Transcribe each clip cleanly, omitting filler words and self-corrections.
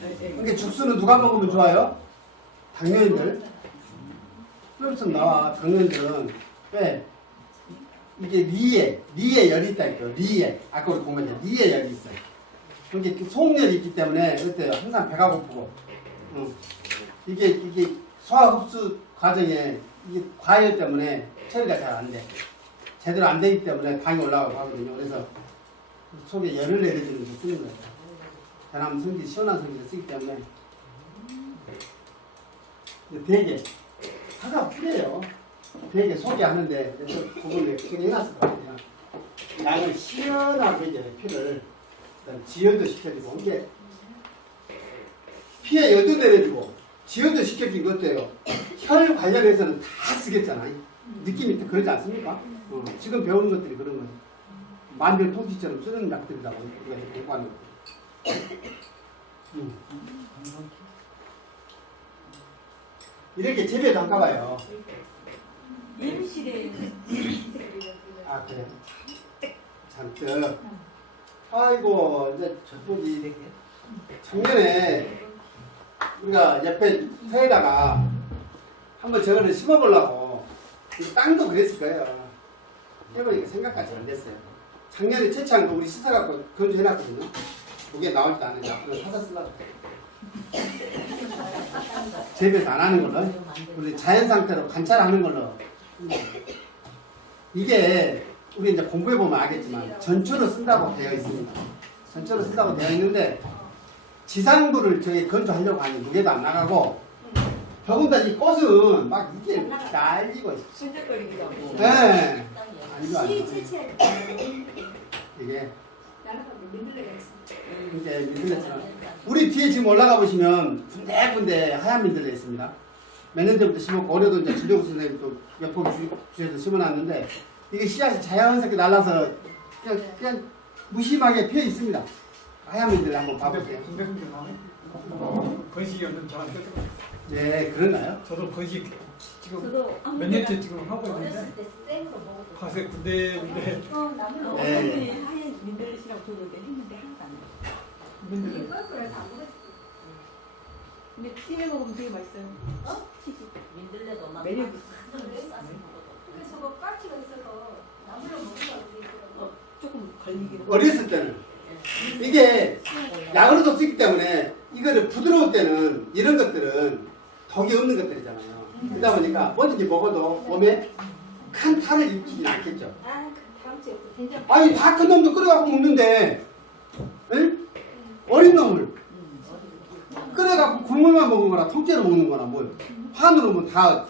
그러니까 죽순은 누가 먹으면 좋아요? 당뇨인들. 흡수성 나와. 당뇨인들은 왜? 이게 리에 열이 있다니까. 리에. 아까 우리 본 거죠. 리에 열이 있어요. 이게 속열이 있기 때문에 그때 항상 배가 고프고. 이게 소화 흡수 과정에 이게 과열 때문에 처리가 잘 안 돼. 제대로 안 되기 때문에 당이 올라가고 하거든요. 그래서 속에 열을 내려주는 게 쓰는 거예요. 대나무 성질, 시원한 성질을 쓰기 때문에. 되게 사과 풀이에요. 되게 소개하는데 그걸 해놨을 거 아니에요. 양을 시원하게 이제 피를 지연도 시켜주고 이게 피에 열도 내려주고 지연도 시켜준 것도요. 혈 관련해서는 다 쓰겠잖아요. 느낌이 그러지 않습니까? 지금 배우는 것들이 그런 거예요. 만병 통치처럼 쓰는 약들이라고 우리가 공부하는 것들. 이렇게 재배도 안 가봐요. 임실에 아 그래. 잔뜩. 아이고 이제 저쪽이 작년에 우리가 옆에 터에다가 한번 저거를 심어보려고 땅도 그랬을 거예요. 해보니까 생각까지 안 됐어요. 작년에 채취한 거 우리 씻어갖고 건조해놨거든요. 그게 나올지도 않은데 앞으로 사서 쓰려고. 재배도 안 하는 걸로 우리 자연 상태로 관찰하는 걸로. 이게 우리 이제 공부해보면 알겠지만 전초로 쓴다고 되어 있습니다. 전초로 쓴다고 되어 있는데 지상부를 저기 건조하려고 하니 무게도 안 나가고 더군다나 이 꽃은 막 이게 날리고 순적거리기도 하고. 네. 아니죠. 이게 이게 민들레처럼 우리 뒤에 지금 올라가 보시면 군데군데 하얀 민들레 있습니다. 몇 년 전부터 심었고 올해도 이제 진정수 선생님 또 옆으로 주셔서 심어놨는데 이게 씨앗이 자연스럽게 날라서 그냥 무심하게 피어 있습니다. 하얀 민들레 한번 봐볼게요. 건식이었는 저한테 네, 그런가요? 저도 건식 지금 저도 몇 년째 지금 하고 있는데 어렸을 때 생으로 먹어도 가서 군데 네. 하얀 민들레시라고 저도 했는데 하나도 안 나. 민들레 그래서 안 그랬어. 근데 찜해 먹으면 되게 맛있어요. 치즈. 민들레도 막 매력 있어. 그래서 뭐 까치가 있어서 나물로 먹으라고 조금 걸리기도. 어렸을 때는 이게 약으로도 쓰기 때문에 이거를 부드러울 때는 이런 것들은 독이 없는 것들이잖아요. 그러다 보니까 뭐든지 먹어도 몸에 큰 탈을 입히진 않겠죠. 아, 다음 주에 또 된장. 아니 다 큰 놈도 끓여갖고 먹는데 응? 어린 놈을 끓여갖고 국물만 먹는 거나 통째로 먹는 거나 뭐 판으로 뭐 다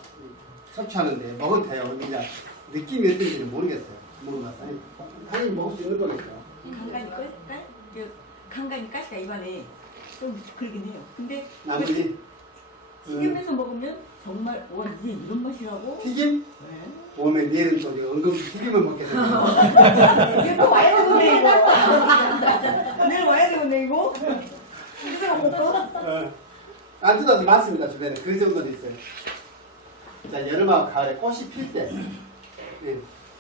섭취하는데 먹어도 돼요. 이제 느낌이 어떤지는 모르겠어요. 모르겠어요. 당연히 먹을 수 있는 거겠죠. 간간이 가시가 입안에 좀 그러긴 해요. 근데 나머지 튀김해서 먹으면 정말 와 이게 이런 맛이라고? 튀김? 네. 몸에 내일은 또 은근 튀김을 먹게 되네요. 이게 또 와야 되겠네 이거. 내일 와야 되겠네 이거. 이거 먹고. 안 뜯어도 많습니다. 주변에 그 정도는 있어요. 자, 여름하고 가을에 꽃이 필 때,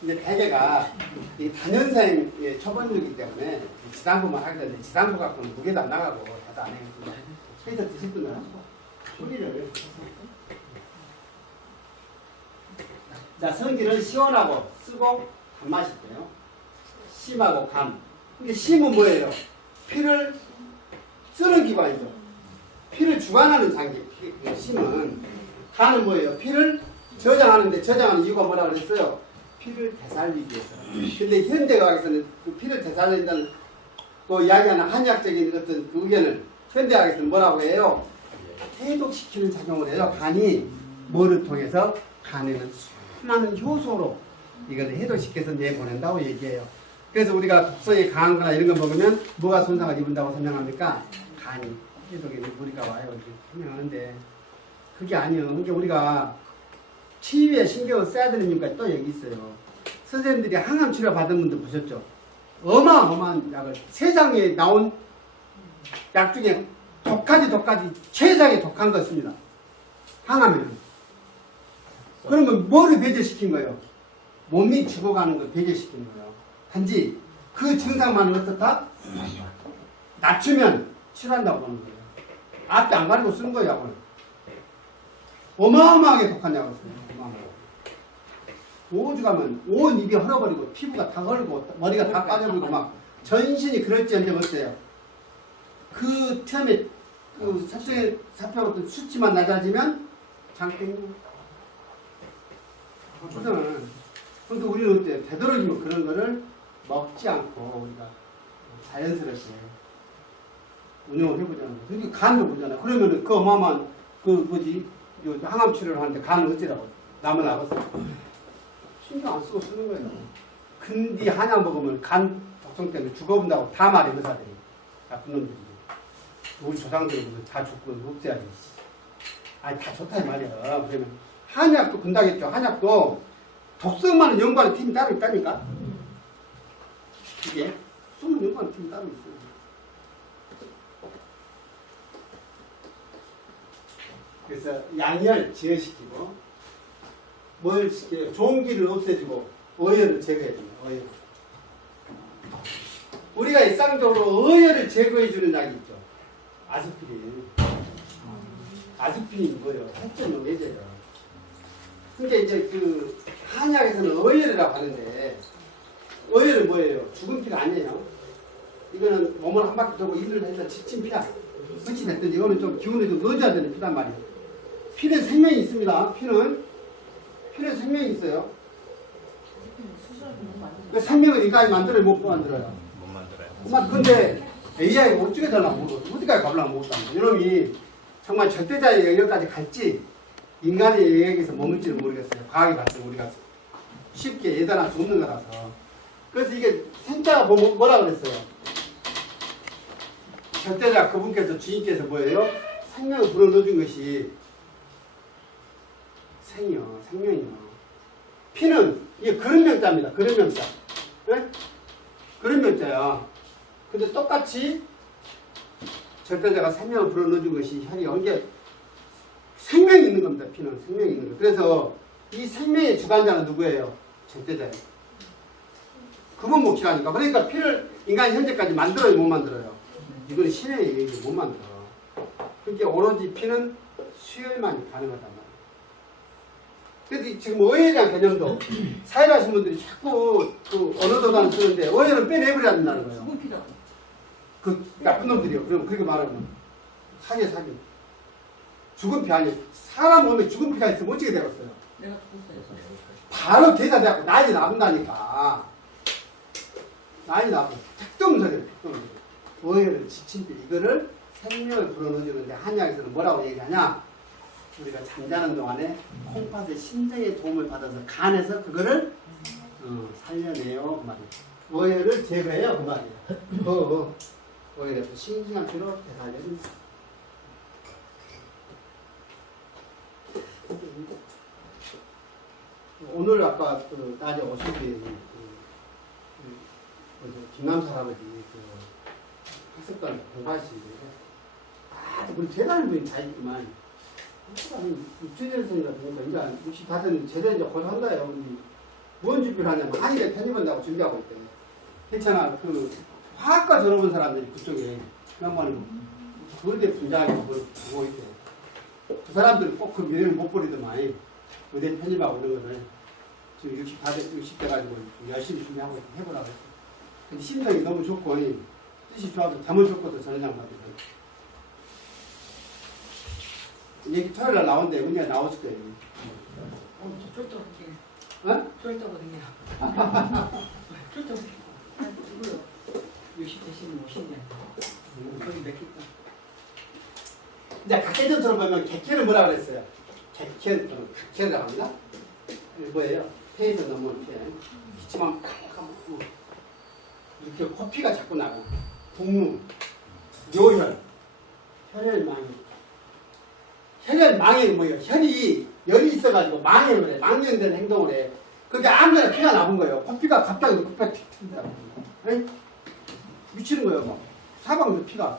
이제 대개가 이 단연생 초본류이기 때문에 지상부만 하게 되는데 지상부 갖고는 무게도 안 나가고 다도 안 해요. 회에서 드실 분은 소리를. 자, 성질은 시원하고 쓰고 단맛이 있대요. 심하고 감. 근데 심은 뭐예요? 피를 쓰는 기관이죠. 피를 주관하는 장기, 심은. 간은 뭐예요? 피를 저장하는데 저장하는 이유가 뭐라고 그랬어요? 피를 되살리기 위해서. 근데 현대과학에서는 그 피를 되살린다는 그 이야기하는 한의학적인 어떤 그 의견을 현대학에서는 뭐라고 해요? 해독시키는 작용을 해요. 간이 뭐를 통해서? 간에는 수많은 효소로 이걸 해독시켜서 내보낸다고 얘기해요. 그래서 우리가 독성이 강한 거나 이런 거 먹으면 뭐가 손상을 입은다고 설명합니까? 간이 해독에 무리가 와요. 이렇게 설명하는데 그게 아니에요. 그러니까 우리가 치유에 신경을 써야 되는 이유가 또 여기 있어요. 선생님들이 항암 치료 받은 분들 보셨죠? 어마어마한 약을 세상에 나온 약 중에 독하지 최상의 독한 거 씁니다. 항암에는. 그러면 뭐를 배제시킨 거예요? 몸이 죽어가는 걸 배제시킨 거예요. 단지 그 증상만은 어떻다? 낮추면 치료한다고 보는 거예요. 앞에 안 가리고 쓰는 거예요, 약을. 어마어마하게 독한 약을 써요. 어마어마하게. 5주 가면 온 입이 헐어버리고 피부가 다 헐고 머리가 다 빠져버리고 막 전신이 그럴지언정 어때요? 그 틈에 그 사표에 사표가 수치만 낮아지면 장땡이 그잖아. 그래서 우리는 어때요? 되도록이면 그런 거를 먹지 않고 우리가 자연스럽게 운영을 해보자는 거예요. 그러니까 간도 보잖아. 그러면은 그 어마어마한 그 뭐지 요 항암 치료를 하는데 간을 어찌라고 남은 아버서 신경 안 쓰고 쓰는 거예요. 근데 한약 먹으면 간 독성 때문에 죽어본다고 다 말해 의사들이. 나쁜 놈들이. 우리 조상들은 다 죽고 없애야지. 아니 다 좋다 이 말이야. 그러면 한약도 근다겠죠. 한약도 독성만은 연구하는 팀이 따로 있다니까. 이게 숨은 연구하는 팀이 따로 있어요. 그래서 양열 제어시키고 뭘 시켜요? 좋은 기를 없애주고 어혈을 제거해야 됩니다. 어혈. 우리가 일상적으로 어혈을 제거해주는 약이 있죠. 아스피린. 아스피린이 뭐예요? 혈전을 내줘요. 근데 이제 그 한약에서는 어혈이라고 하는데 어혈은 뭐예요? 죽은 피가 아니에요. 이거는 몸을 한 바퀴 돌고 일을 해서 지친 피다. 그치 됐든지 이거는 좀 기운을 좀 넣어줘야 되는 피단 말이에요. 피는 생명이 있습니다. 피는 생명이 있어요. 그 생명을 인간이 만들어요? 못 만들어요? 못 만들어요. 근데 AI가 어떻게 되나 모르겠어. 어디까지 가려나 모르겠다. 이놈이 정말 절대자의 영역까지 갈지 인간의 영역에서 머물지는 모르겠어요. 과학이 봤어요. 우리가 쉽게 예단할 수 없는 거라서. 그래서 이게 생자가 뭐라 그랬어요? 절대자 그분께서 주인께서 뭐예요? 생명을 불어넣어준 것이 생명이요. 피는 이게 그런 명자입니다. 그런 명자. 네? 그런 명자야. 근데 똑같이 절대자가 생명을 불어넣어준 것이 혈이 이게 생명이 있는 겁니다. 피는 생명이 있는 거. 그래서 이 생명의 주관자는 누구예요? 절대자예요. 그분 몫이라니까. 그러니까 피를 인간이 현재까지 만들어요, 못 만들어요? 이거는 신의 얘기 못 만들어. 그러니까 오로지 피는 수혈만이 가능하단 말이에요. 그래서 지금 어혈이라는 개념도 사회를 하신 분들이 자꾸 그 언어도단 쓰는데 어혈은 빼내버려야 된다는 거예요. 죽은 피다. 그 나쁜 놈들이요. 그럼 그렇게 말하면 사기. 죽은 피 아니에요. 사람 몸에 죽은 피가 있으면 어떻게 되겠어요? 내가 죽었어요. 바로 대사돼갖고 난리 나온다니까. 난리 나고 특동설이에요. 어혈은 지친 피 이거를 생명을 불어넣어주는데 한약에서는 뭐라고 얘기하냐? 우리가 잠자는 동안에 콩팥의 신장의 도움을 받아서 간에서 그거를 살려내요 그 말이에요. 어혈을 제거해요 그 말이에요. 어혈에서 싱싱한 피로 되살려줍니다. 오늘 아까 그 낮에 오신 분이 김남사 할아버지 학습관 공부하시는데 우리 대단한 분이 다 있지만 육체전선이라 보니까 이제 65은 제대 이제 곧 한다요. 무슨 준비를 하냐면 한일에 편입한다고 준비하고 있대. 괜찮아. 그 화학과 졸업한 사람들이 그쪽에 그냥만 그런데 분자하게 보고 있대. 그 사람들은 꼭 그 미래를 못 버리더만 의대 편입하고 이런 거를 지금 60대 가지고 열심히 준비하고 해보라고 했어. 근데 심정이 너무 좋고 뜻이 좋아서 잠을 줬거든 저는 양반이. 얘기 토요일날 나온대. 은희가 나오실 거예요. 절대 없게. 어? 절대 없거든요. 절대 없게. 이거요. 60대시면 50년. 거기 몇 개다. 이제 각계전처럼 보면 객혈을 뭐라 그랬어요? 객혈 또는 각혈이라고 합니다. 뭐예요? 폐에서 넘어오는 폐. 기침하면 이렇게 코피가 자꾸 나고 분무, 요혈, 혈혈망이. 혈혈망이 뭐예요? 열이 있어가지고 망해를 그래. 망령된 행동을 해. 그게 아무데나 피가 나온 거예요. 코피가 갑자기 급하게 틱 튄다. 미치는 거예요. 막 사방에서 피가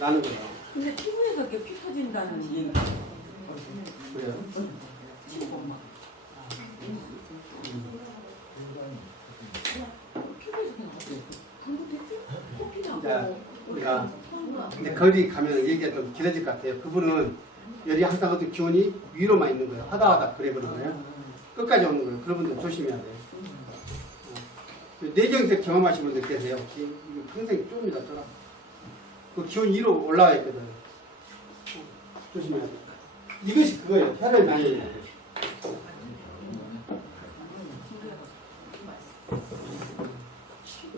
나는 거예요. 근데 피부에서 이렇게 피 터진다는 얘기. 그래요? 치고 막. 피부에서 그냥 방구 됐지? 코피 나고. 우리가 근데 거기 가면 얘기가 좀 길어질 것 같아요. 그분은 열이 항상 어떤 기온이 위로만 있는 거예요. 하다 그래 보는 거예요. 끝까지 오는 거예요. 그런 분들 조심해야 돼요. 뇌경색 경험하신 분들 계세요. 혹시 이거 평생 좁니다. 떠라. 그 기온 위로 올라와 있거든. 조심해야 돼요. 이것이 그거예요. 혈액 난이에요.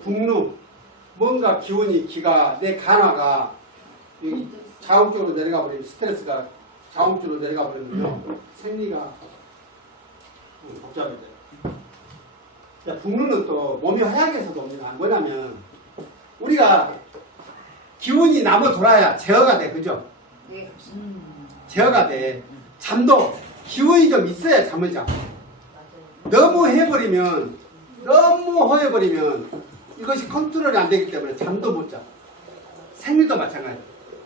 북루 뭔가 기온이 기가 내 간화가 여기 자음 쪽으로 내려가 버리면 스트레스가 자음 쪽으로 내려가 버리면요 생리가 복잡해져요. 자, 북루는 또 몸이 허약해서도 옵니다. 뭐냐면 우리가 기운이 남아 돌아야 제어가 돼, 그죠? 제어가 돼. 잠도 기운이 좀 있어야 잠을 자. 너무 해버리면 너무 허해버리면 이것이 컨트롤이 안 되기 때문에 잠도 못 자. 생리도 마찬가지.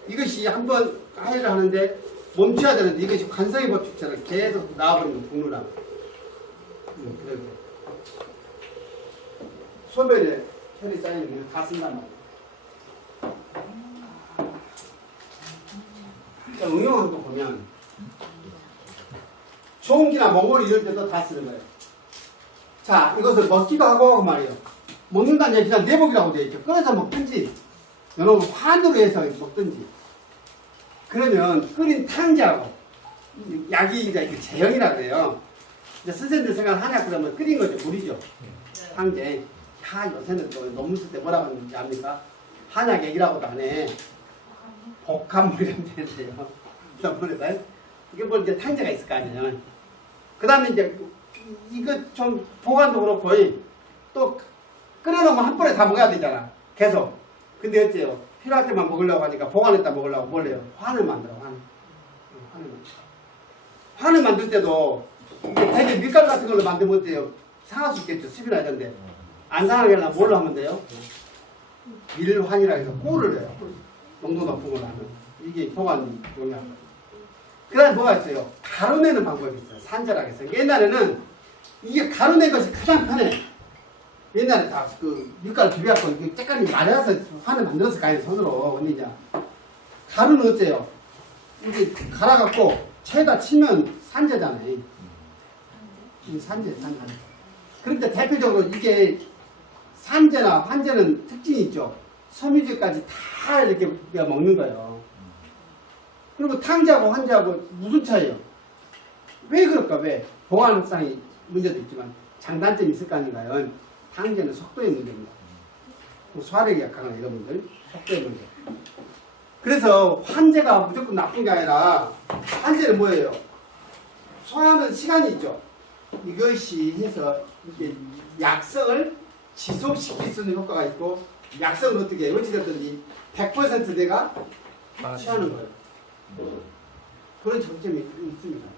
이것이 한번 하혈을 하는데 멈춰야 되는데 이것이 관성의 법칙처럼 계속 나와버리면 북루라. 그래요. 소변에 혈이 쌓이면 다 쓴단 말이에요. 자, 응용한 거 보면 종기나 몽골 이럴 때도 다 쓰는 거예요. 자, 이것을 먹기도 하고 말이에요. 먹는다는 얘기 그냥 내복이라고 되어 있죠. 끓여서 먹든지, 여러분 환으로 해서 먹든지. 그러면 끓인 탕자하고 약이 이제 제형이라 그래요. 이제 선생님들 생각을 한약 그러면 끓인 거죠. 물이죠. 탕제. 다 요새는 또 논문 쓸 때 뭐라고 하는지 압니까? 한약 얘기라고도 안 해. 복합물 이런 데인데요. 그래서 이게 뭐 이제 탕제가 있을 거 아니에요. 그 다음에 이제 이거 좀 보관도 그렇고 또 끓여놓으면 한 번에 다 먹어야 되잖아. 계속. 근데 어째요? 필요할 때만 먹으려고 하니까 보관했다 먹으려고 뭘 해요? 환을 만들어, 환을 만들 때도 되게 밀가루 같은 걸로 만들면 어때요? 상할 수 있겠죠. 습이나 이런데. 안 상하게 하려면 뭘로 하면 돼요? 밀환이라 해서 꿀을 해요. 농도 높은 걸로 하면. 이게 보관 용량. 그 다음에 뭐가 있어요? 가루내는 방법이 있어요. 산절하게 해서. 옛날에는 이게 가루낸 것이 가장 편해. 옛날에 다 그 밀가루 비벼갖고 이렇게 쬐까리 말려서 환을 만들었을 거 아니에요. 손으로. 언니 이제. 가루는 어때요? 이게 갈아갖고 체에다 치면 산재잖아요. 산재. 그런데 대표적으로 이게 산재나 환재는 특징이 있죠. 섬유질까지 다 이렇게 먹는 거예요. 그리고 탕제하고 환제하고 무슨 차이예요? 왜 그럴까? 왜? 보관상이 문제도 있지만 장단점이 있을 거 아닌가요? 탕제는 속도의 문제입니다. 소화력이 약한 여러분들 속도의 문제. 그래서 환제가 무조건 나쁜 게 아니라 환제는 뭐예요? 소화하는 시간이 있죠. 이것이 해서 이게 약성을 지속시킬 수 있는 효과가 있고 약성은 어떻게 해요? 어찌됐든지 100% 내가 취하는 거예요. 그런 장점이 있습니다.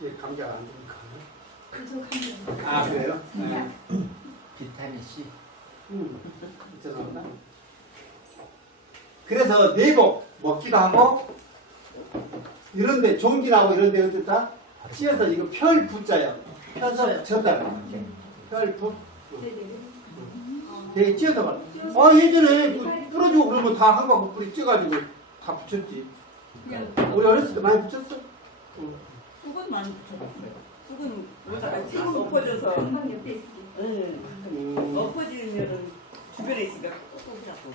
왜 감기가 안 됩니까? 아, 그래요? 네. 비타민 C. 죄송합니다. 그래서 내복 먹기도 하고 이런데 종기나고 이런데 어쨌다 씌어서 이거 펼붓자요. 펴서 졌다. 펼붓. 되게 찧어서 봐. 아, 예전에 부러지고 그러면 다 한거 뿌리 쪄가지고 다 붙였지. 우리 어렸을 때 많이 붙였어? 쑥은 많이 붙여봤어요. 쑥은 쑥은 엎어져서 엎어지면은 주변에 있으니까 꾹꾹 잡고.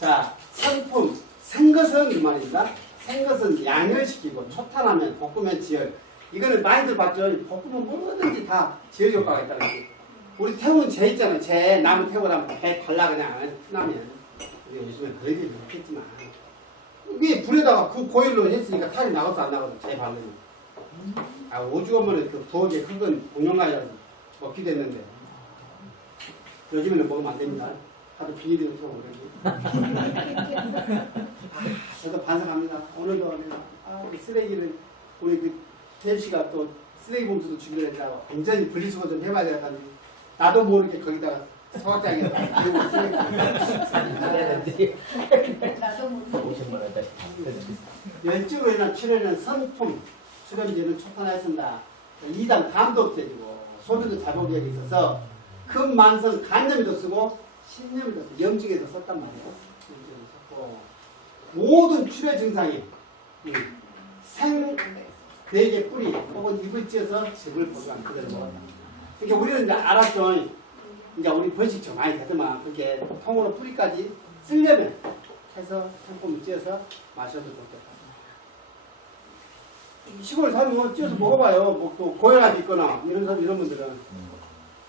자, 상품. 생것은 이 말입니다. 생것은 양열시키고 초탄하면 볶으면 지혈. 이거는 많이들 봤죠? 볶으면 뭐든지 다 지혈 효과가 있다는 거지. 우리 태우는 재 있잖아요. 재 나무 태우고 나면 배 발라 그냥 나면. 우리 요즘에 그런 일이 없겠지만 위에 불에다가 그 고열로 했으니까 탈이 나가서 안 나가서 재 바르면. 아, 오죽하면 그 부엌에 흙은 공룡가야지 먹게 됐는데 요즘에는 먹으면 안 됩니다. 하도 비닐을 태우고 그러지. 저도 반성합니다. 오늘도 우리 쓰레기를 우리 그 대씨가 또 쓰레기 봉투도 주기로 했다고 완전히 분리수거 좀 해봐야 되겠다니 나도 모르게 거기다가 서각장에다가 들고 쓰레기 나도 모르겠어. 연증으로나 출혈은 선풍, 출혈제는 초탄했습니다. 이단 담도 없어지고 소변도 자복력이 있어서 금만성 간염에도 쓰고 신염에도 쓰고 염증에도 썼단 말이에요. 염증에도 썼고 모든 출혈 증상이 생대개 뿌리 혹은 잎을 찧어서 즙을 보조한 그대로 먹었다. 그러니까 우리는 이제 알았죠. 이제 우리 번식 좀 많이 되더만 그렇게 통으로 뿌리까지 쓰려면 해서 상품을 찧어서 마셔도 좋겠다. 시골 살면 찧어서 먹어봐요. 뭐 또 고혈압이 있거나 이런 분들은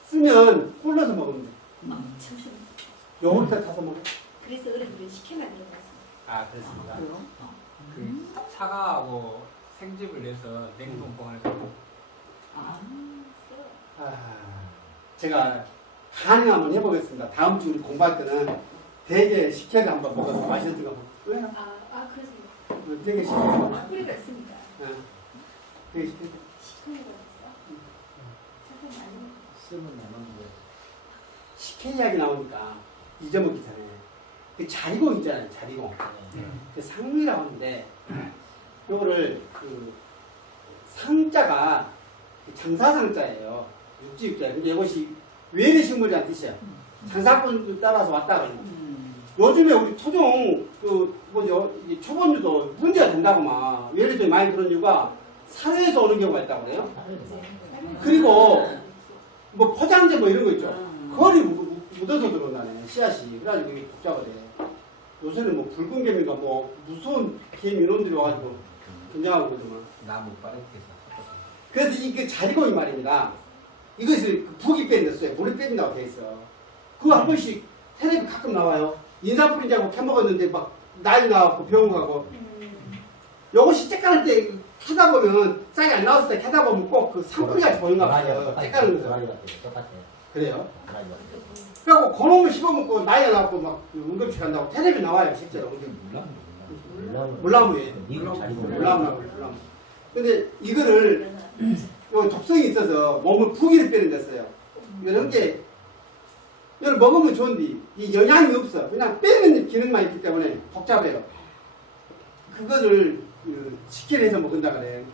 쓰면 꿀러서 먹으면 돼. 요거트 타서 먹어. 그래서 어른들은 시켜만 들어갔어. 아 그렇습니다. 그 사과하고 생즙을 내서 냉동 보관을 하고 아, 제가 가능하면 해보겠습니다. 다음 주 우리 공부할 때는 대게 식혜를 한번 먹어서 마셔서 왜? 그렇습니다. 되게 식혜. 뿌리가 있습니다. 되게 식혜. 시켜만 들어갔어. 사탕 많이 먹어. 쓰면 나는 식혜 이야기 나오니까 잊어먹기 전에 그 자리공 있잖아요. 자리공. 그 상미라고 하는데 요거를 그 상자가 장사상자예요. 육지육자. 근데 이것이 외래식물이라는 뜻이에요. 장사꾼 따라서 왔다 그러는 거예요. 요즘에 우리 토종 그 뭐죠 이 초본류도 문제가 된다고 막 외래종이 많이 그런 이유가 산에서 오는 경우가 있다고 그래요. 그리고 뭐 포장재 뭐 이런 거 있죠. 그거를 묻어서 들어온다네 씨앗이. 그래가지고 이게 복잡하대. 요새는 뭐 붉은 개미가 뭐 무서운 개미 이놈들이 와가지고 긴장하고 그러더만. 나무 빠르게서 그래서 이게 자리공이 말입니다. 이것을 북이 빼냈어요. 물이 빼낸다고 돼 있어. 그거 한 번씩 텔레비 가끔 나와요. 인삼 뿌린 자고 캐먹었는데 막 난리 나갖고 병원 가고. 요것이 째깔 때 캐다 보면 싹이 안 나왔을 때 캐다 보면 꼭 그 산뿌리같이 보인가 봐요. 째깔은 거죠. 똑같아요. 그래요? 가라지 그래갖고 그놈을 씹어먹고 나이가 나갖고 막 응급실 간다고 텔레비 나와요 실제로. 물나무에. 물나무. 근데 이거를 요 독성이 있어서 몸을 부기를 빼낸댔어요. 이런 게 이걸 먹으면 좋은데 이 영양이 없어. 그냥 빼는 기능만 있기 때문에 복잡해요. 그거를 식혜를 해서 먹는다 그래.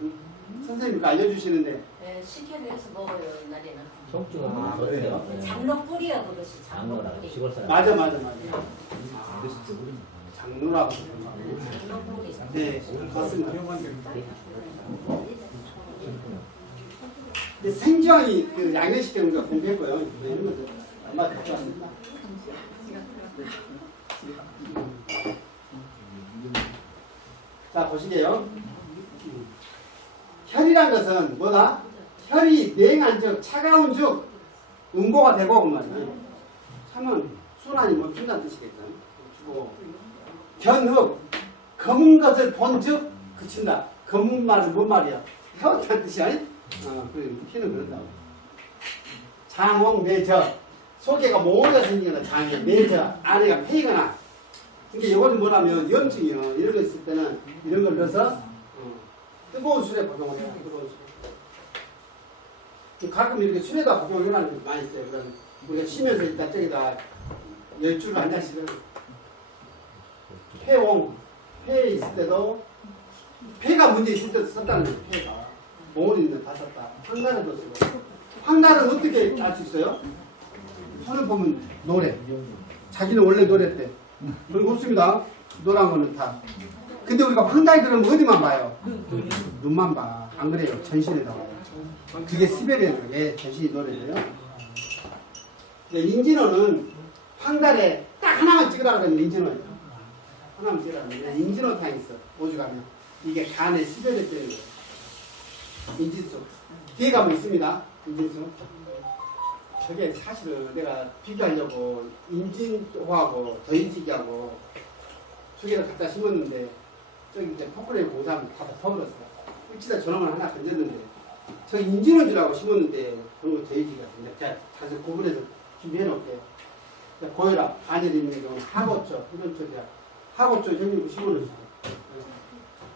선생님이 알려주시는데 네, 식혀내서 먹어요 옛날에는. 속주가 그래요? 장로 뿌리야 그것이 장로 장로라고 뿌리. 시골 사람. 맞아. 장로라고. 장로 뿌리. 네, 맞습니다. 위험한 데 근데 생주황이 그 양념시켜 우리가 공부했고요. 이런 것들 아마 가져왔습니다. 자 보시게요. 혈이란 것은 뭐다? 혈이 냉한 즉 차가운 즉 응고가 되고 그만. 참은 순환이 멈춘다는 뜻이겠죠. 주고 견흑 검은 것을 본 즉 그친다. 검은 말은 뭔 말이야? 헤었다는 뜻이야. 그래 피는 그런다고. 장홍 매저 속에가 모래가 생기거나 장에 매저 안에가 패이거나. 그러니까 이거는 뭐냐면 염증이요. 이런 거 있을 때는 이런 걸 넣어서 뜨거운 술에 복용을 해요. 뜨거운 술. 가끔 이렇게 술에다 복용을 해라는 게 많이 있어요. 그럼 우리가 쉬면서 일단 저기다 10줄 한 잔씩을 폐옹 폐에 있을 때도 폐가 문제 있을 때도 썼다는 거예요. 폐가 몽울이는 다 썼다. 황날에도 쓰고. 황날은 어떻게 알 수 있어요? 손을 보면 노래. 자기는 원래 노래때. 그리고 없습니다. 노란 거는 다. 근데 우리가 황달이 그러면 어디만 봐요? 눈만 봐. 안 그래요? 전신에 나와요. 그게 시베리아는 왜 전신이 노래래요? 인진호는 황달에 딱 하나만 찍으라 그러면 인진호예요. 하나만 찍으라 그러면 인진호탕 있어. 오죽하면. 이게 간에 시베리아 때문에 거예요. 인진수. 뒤에 가면 있습니다. 인진수. 저게 사실은 내가 비교하려고 인진호하고 더인지기하고 두 개를 갖다 심었는데 저기 이제 포크레인 공사하면 다 터버렸어. 일치다 저놈을 하나 건졌는데 저 인진호지라고 심었는데 그런 거 더인지기가 있는데 제가 자세히 구분해서 준비해 놓을게요. 고혈압, 간혈 있는 경우는 하고초, 이런 쪽이야. 하고초 형님 심어놓으시고.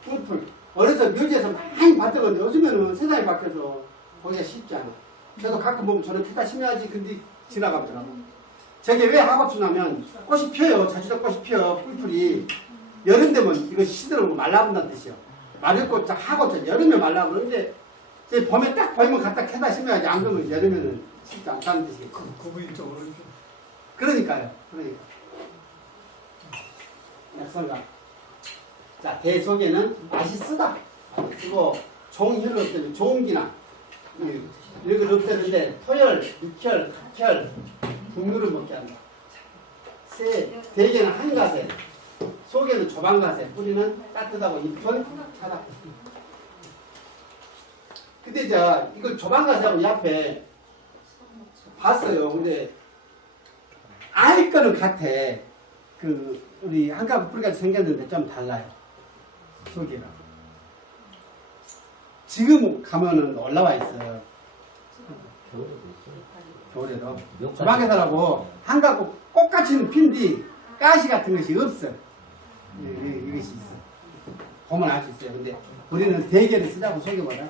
꿀풀. 어려서 묘지에서 많이 봤더거든요. 요즘에는 세상이 바뀌어서 거기가 쉽지 않아. 저도 가끔 보면 저는 피가 심해야지 근데 지나가더라고. 저게 왜 하고추냐면 꽃이 피어요. 자주적 꽃이 피어. 뿔풀이. 여름 되면 이거 시들어오고 말라붙는다는 뜻이요. 마를꽃 하고추 여름에 말라붙는데 봄에 딱 보이면 갖다 캐다 심어야지. 안 그러면 여름에는 쉽지 않다는 뜻이에요. 구부인적으로 그러니까요. 그러니까. 약성가. 자, 대 속에는 맛있으다. 그리고 종혈을 없애는 종기나 이런 걸 없애는데 토열, 육혈, 각혈, 분유를 먹게 한다. 새, 대개는 한가세, 속에는 조방가세, 뿌리는 따뜻하고 잎은 차다. 근데 이걸 조방가세하고 이 앞에 봤어요. 근데 알 거는 같아. 우리 한가구 뿌리같이 생겼는데 좀 달라요. 속이랑. 지금 가면은 올라와 있어요. 겨울에도. 조방가세라고 한가구 꽃같이 핀뒤 가시 같은 것이 없어. 이것이 있어. 보면 알 수 있어요. 근데 우리는 대개를 쓰자고 속여보자.